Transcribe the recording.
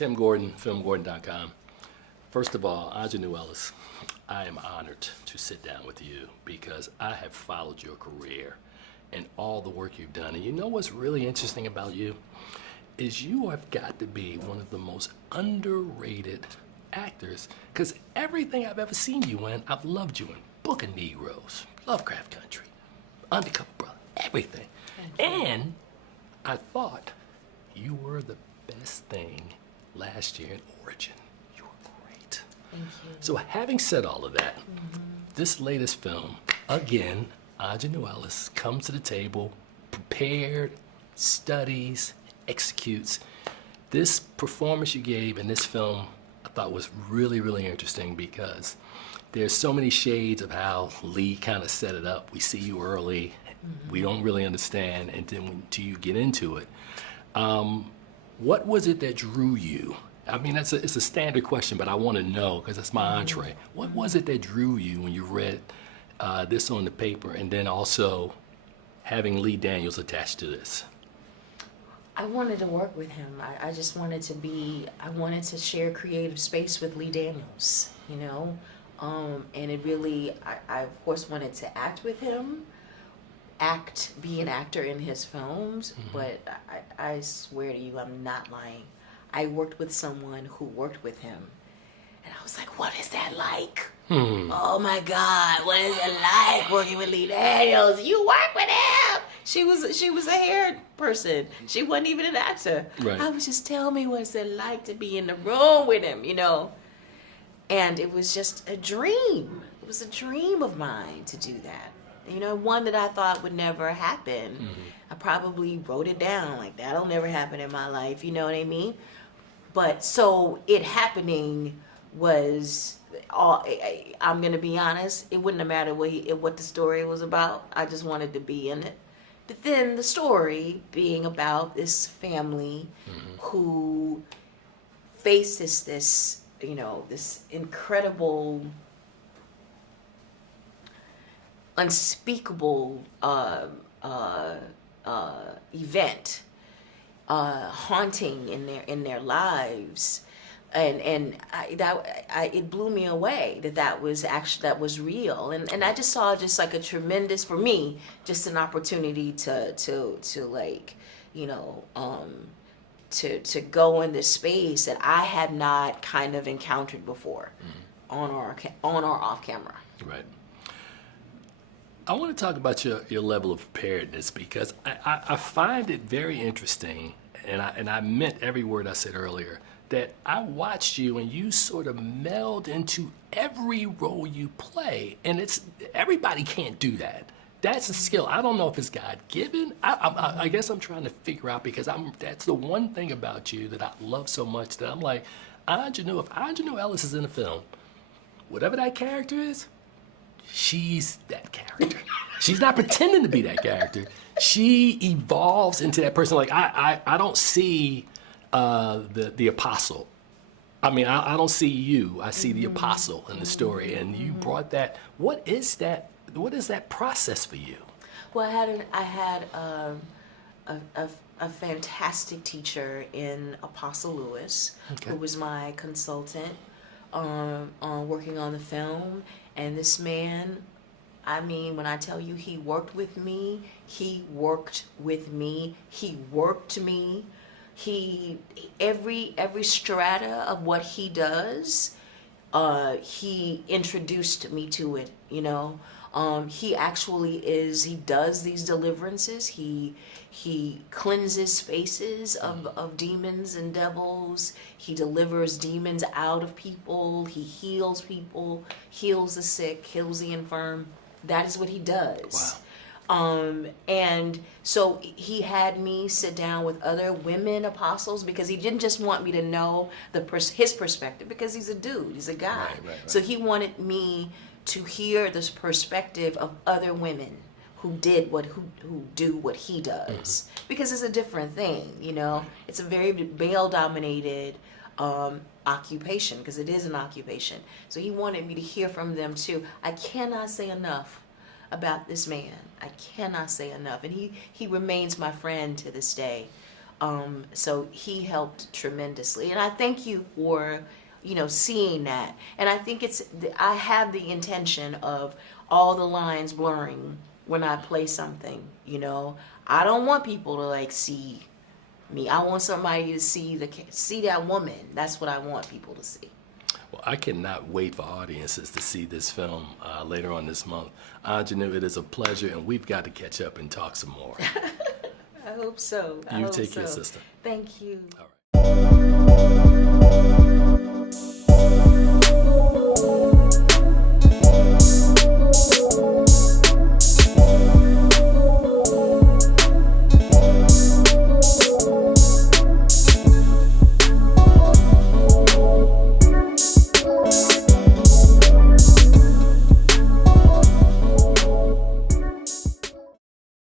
Tim Gordon, filmgordon.com. First of all, Aunjanue Ellis, I am honored to sit down with you because I have followed your career and all the work you've done. And you know what's really interesting about you? Is you have got to be one of the most underrated actors, because everything I've ever seen you in, I've loved you in. Book of Negroes, Lovecraft Country, Undercover Brother, everything. And I thought you were the best thing last year in Origin. You were great. Thank you. So having said all of that, this latest film, again, Aunjanue Ellis comes to the table, prepared, studies, executes. This performance you gave in this film, I thought was really, really interesting because there's so many shades of how Lee kind of set it up. We see you early, we don't really understand, and then until you get into it. What was it that drew you? I mean, it's a standard question, but I want to know because it's my entree. What was it that drew you when you read this on the paper, and then also having Lee Daniels attached to this? I wanted to work with him. I just wanted to I wanted to share creative space with Lee Daniels, you know? And it really, I of course wanted to act with him, be an actor in his films, but I swear to you, I'm not lying. I worked with someone who worked with him, and I was like, what is that like? Oh my God, what is it like working with Lee Daniels? You work with him! She was a hair person. She wasn't even an actor. Right. I was just, tell me what's it like to be in the room with him, you know? And it was just a dream. It was a dream of mine to do that. You know, one that I thought would never happen. I probably wrote it down, like, that'll never happen in my life, you know what I mean? But so it happening was all, I'm gonna be honest, it wouldn't have mattered what the story was about. I just wanted to be in it. But then the story being about this family who faces this, you know, this incredible, unspeakable event, haunting in their lives, and it blew me away that was real, and I just saw just like a tremendous, for me, just an opportunity to like, you know, to go in this space that I had not kind of encountered before on or off camera. Right. I want to talk about your level of preparedness because I find it very interesting, and I meant every word I said earlier, that I watched you and you sort of meld into every role you play, and everybody can't do that. That's a skill. I don't know if it's God-given. I guess I'm trying to figure out, because that's the one thing about you that I love so much, that I'm like, Aunjanue, if Aunjanue Ellis is in a film, whatever that character is, she's that character. She's not pretending to be that character. She evolves into that person. Like, I don't see the apostle. I mean, I don't see you. I see the apostle in the story, and you brought that. What is that? What is that process for you? Well, I had a fantastic teacher in Apostle Lewis, who was my consultant working on the film. And this man, I mean, when I tell you he worked with me, he worked me. Every strata of what he does, he introduced me to it, you know. He does these deliverances. He cleanses spaces of demons and devils. He delivers demons out of people. He heals people, heals the sick, heals the infirm. That is what he does. Wow. And so he had me sit down with other women apostles, because he didn't just want me to know his perspective, because he's a dude, he's a guy. Right. So he wanted me to hear this perspective of other women who do what he does, because it's a different thing, you know. It's a very male-dominated occupation, because it is an occupation. So he wanted me to hear from them too. I cannot say enough about this man. I cannot say enough, and he remains my friend to this day. So he helped tremendously, and I thank you for, seeing that. And I think I have the intention of all the lines blurring when I play something. I don't want people to like see me. I want somebody to see that woman. That's what I want people to see. Well, I cannot wait for audiences to see this film later on this month. Aunjanue, it is a pleasure, and we've got to catch up and talk some more. I hope so. You take care, sister. Thank you. All right.